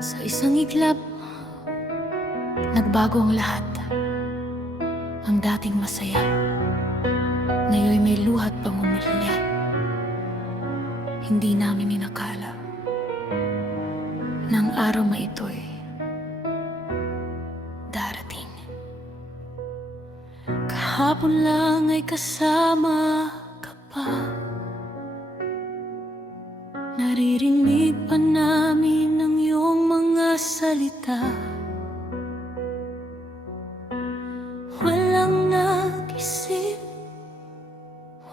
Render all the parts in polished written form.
Sa isang iglap, nagbago ang lahat. Ang dating masaya, ngayon may luhat pang umilya. Hindi namin inakala na ang araw na ito'y darating. Kahapon lang ay kasama ka pa. Naririnig pa namin ang iyong mga salita. Walang nag-isip,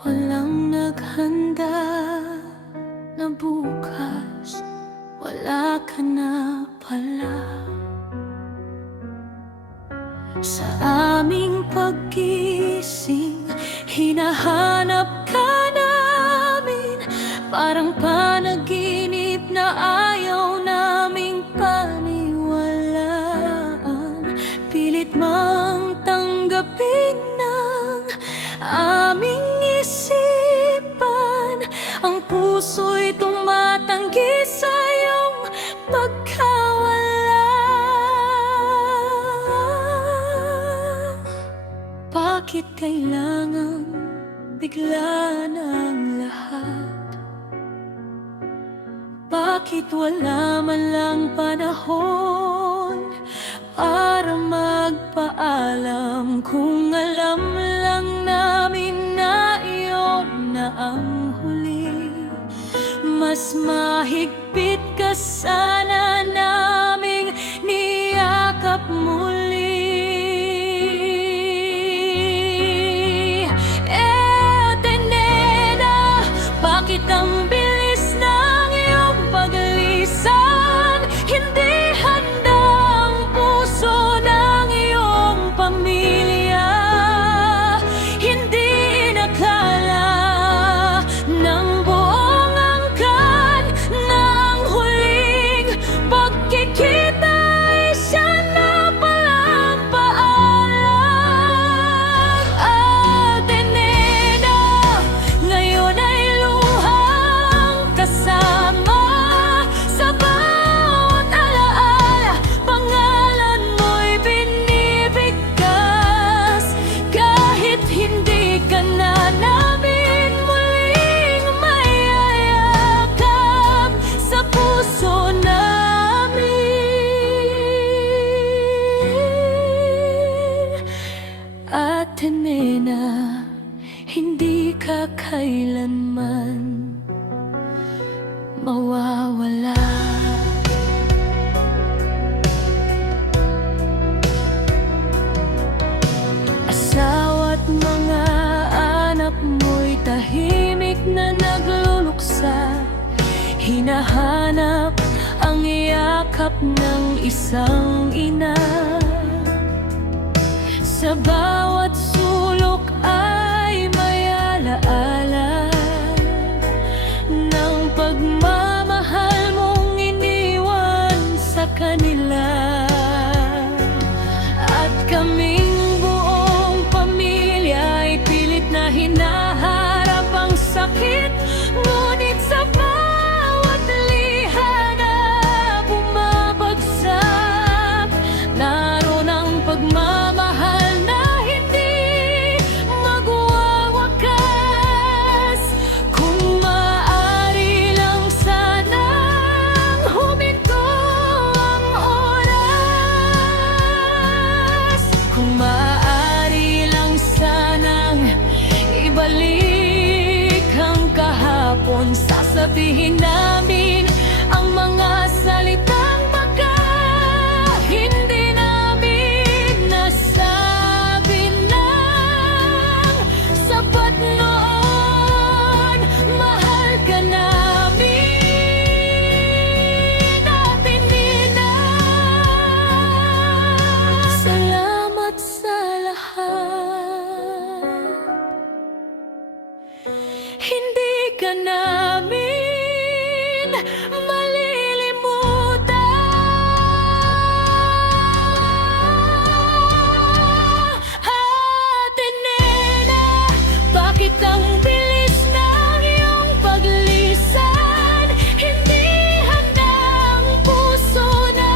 walang naghanda na bukas wala ka na pala. Sa aming paggising, hinahanap ka namin. Parang panaginip na ayaw naming paniwalaan. Pilit mang tanggapin ng aming isipan. Ang puso'y tumatanggi sa iyong pagkawala. Bakit kailangan bigla ng lahat? Bakit wala man lang panahon para magpaalam? Kung alam lang namin na iyon na ang huli, mas mahigpit ka sana naming niyakap muli. Nena, bakit ang bilis ng iyong paglisan? Hindi handa ang puso ng iyong pamilya. Hindi inakala ng buong angkan na ang huling pagkikita ay siya na palang paalam. Nena, ngayon ay luhang kasama sa bawat alaala. Pangalan mo'y binibigkas kahit hindi ka na namin muling mayayakap sa puso namin. Ate Nena, hindi ka kailanman mawawala. Asawa't mga anak mo'y tahimik na nagluluksa. Hinahanap ang yakap ng isang ina. Sa bawat sulok ay may alaala ng pagmamahal mong iniwan sa kanila. At kaming buong pamilya ay pilit na hinaharap ang sakit. Ngunit sa bawat liha na bumabagsak, naroon ang pagmamahal na hindi magwawakas. Kung maaari lang sanang huminto ang oras. Kung maaari lang sanang ibalik ang kahapon. Sasabihin namin ang mga salitang baka hindi namin nasabi ng sapat noon. Mahal ka namin, Ate Nena. Salamat sa lahat. Hindi ka namin malilimutan. Ate Nena, bakit ang bilis ng iyong paglisan? Hindi handa ang puso na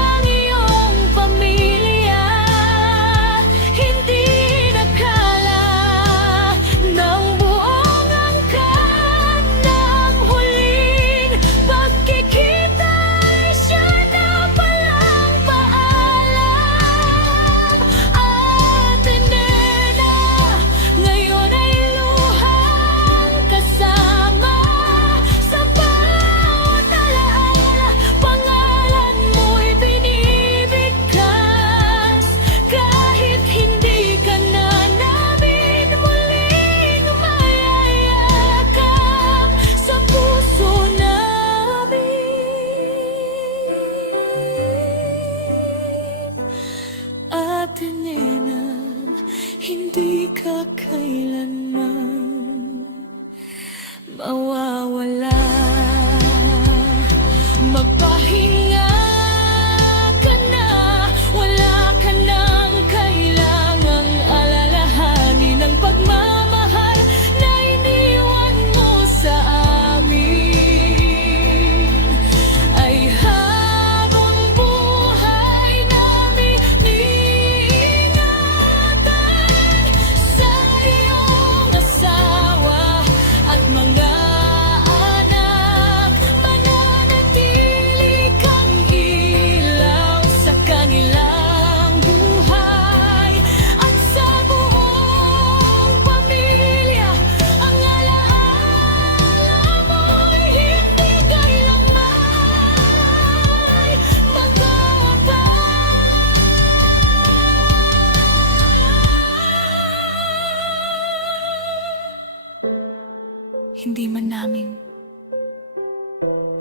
hindi man namin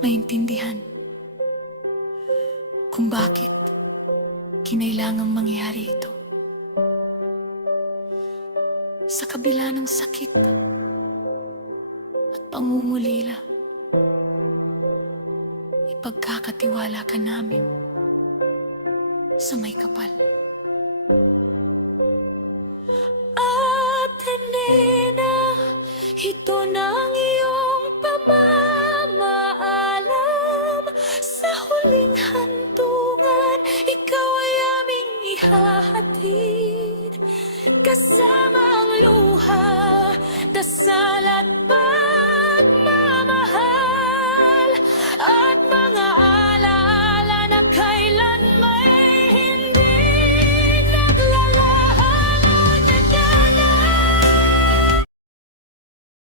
maintindihan kung bakit kinailangang mangyari ito. Sa kabila ng sakit at pangungulila, ipagkakatiwala ka namin sa may kapal.